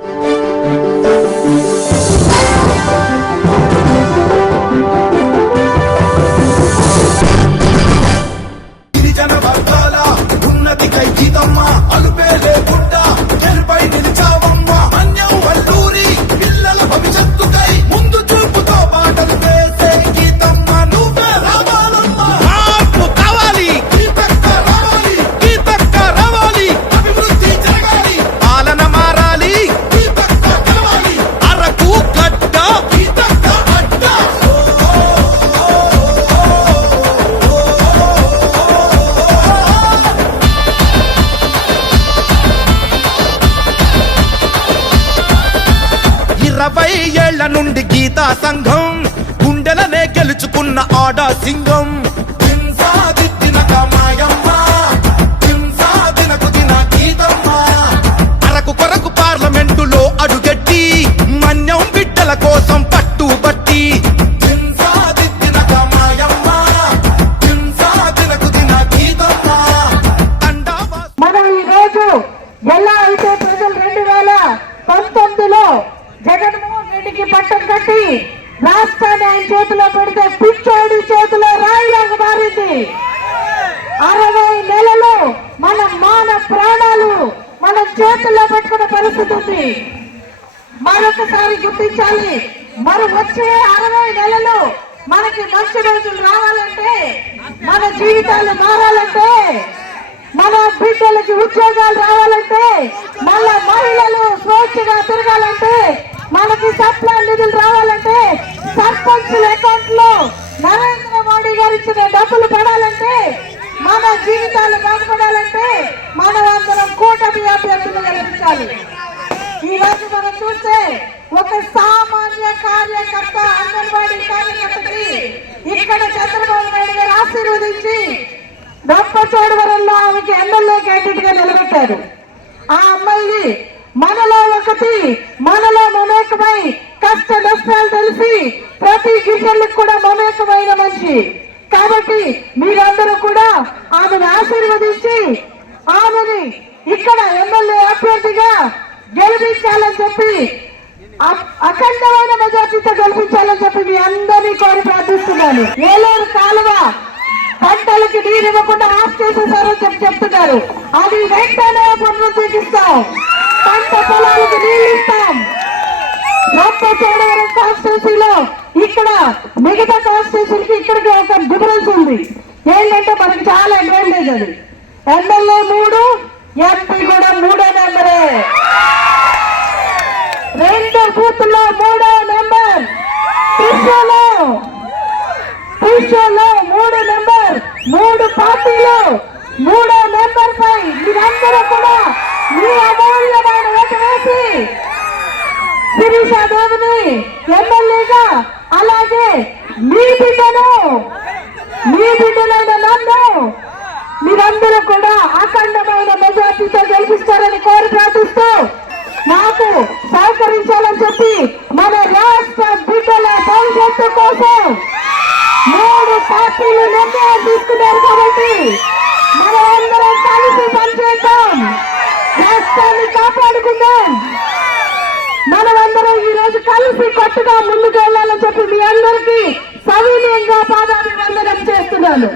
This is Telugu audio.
Música ఇరవై ఏళ్ళ నుండి గీతా సంఘం గుండెలనే గెలుచుకున్న ఆడా సింగం. కట్టి రాష్ట్రాన్ని ఆయన చేతిలో పెడితే పిచ్చోడి చేతిలో రాయిలాగా మారింది. అరవై నెలలు మన మాన ప్రాణాలు మనం చేతుల్లో పెట్టుకున్న పరిస్థితి ఉంది. మరొకసారి గుర్తించాలి. మరి వచ్చే అరవై నెలలు మనకి మంచి రోజులు రావాలంటే మన జీవితాలు మారాలంటే మన బిడ్డలకి ఉద్యోగాలు రావాలంటే మన మహిళలు స్వేచ్ఛగా తిరగాలంటే మనకి సప్లై నిధులు రావాలంటే సర్పంచుల అకౌంట్లో నరేంద్ర మోడీ గారు ఇచ్చిన డబ్బులు పడాలంటే మన జీవితాలు బాగుపడాలంటే మనమందరం కూటమి అభ్యర్థులు కల్పించాలి ఈ మనం చూస్తే ఒక సామాన్య కార్యకర్త అంగన్వాడీ కార్యకర్తకి ఇక్కడ చంద్రబాబు నాయుడు గారు ఆశీర్వదించి రంపచోడవరంలో ఆమెకి ఎమ్మెల్యే క్యాండిడేట్గా నిలబెట్టారు. ఆ అమ్మాయి మనలో ఒకటి మనలో మమేకమై కష్ట నష్టాలు తెలిసి ప్రతి గిరిజనులకు కూడా మమేకమైన మనిషి. కాబట్టి మీరందరూ కూడా ఆమెను ఆశీర్వదించి ఆమెని ఇక్కడ ఎమ్మెల్యే అభ్యర్థిగా గెలిపించాలని చెప్పి అఖండమైన మెజార్టీతో గెలిపించాలని చెప్పి మీ అందరినీ కోరి ప్రార్థిస్తున్నాను. ఏలూరు కాలువ పంటలకి నీరు ఇవ్వకుండా ఆఫ్ చేసేసారని చెప్పి చెప్తున్నారు. అది వెంటనే పునరుద్ధరిస్తాం. పంట పొలాలకు నీళ్ళు ఇస్తాం రొప్ప చోడవరం కాన్స్టిట్యూన్సీలో ఇక్కడ మిగతా కాన్స్టిట్యూన్సీకి ఇక్కడికి ఒక డిఫరెన్స్ ఉంది. ఏంటంటే మనకి చాలా అడ్వాంటేజ్ అది. ఎమ్మెల్యే మూడు ఎంపీ కూడా మూడో నెంబరే. రెండు బూత్లో మూడో నెంబర్. త్రిశూలో త్రిశూలో మూడు నెంబర్. మూడు పార్టీలు మూడో నెంబర్ పై మీరందరూ కూడా మీ అమూల్యమైన ఓటు వేసి శిరీష దేవిని ఎమ్మెల్యేగా చెప్పి మీ అందరికీ సవినీయంగా పాదాభివందనం చేస్తున్నాను.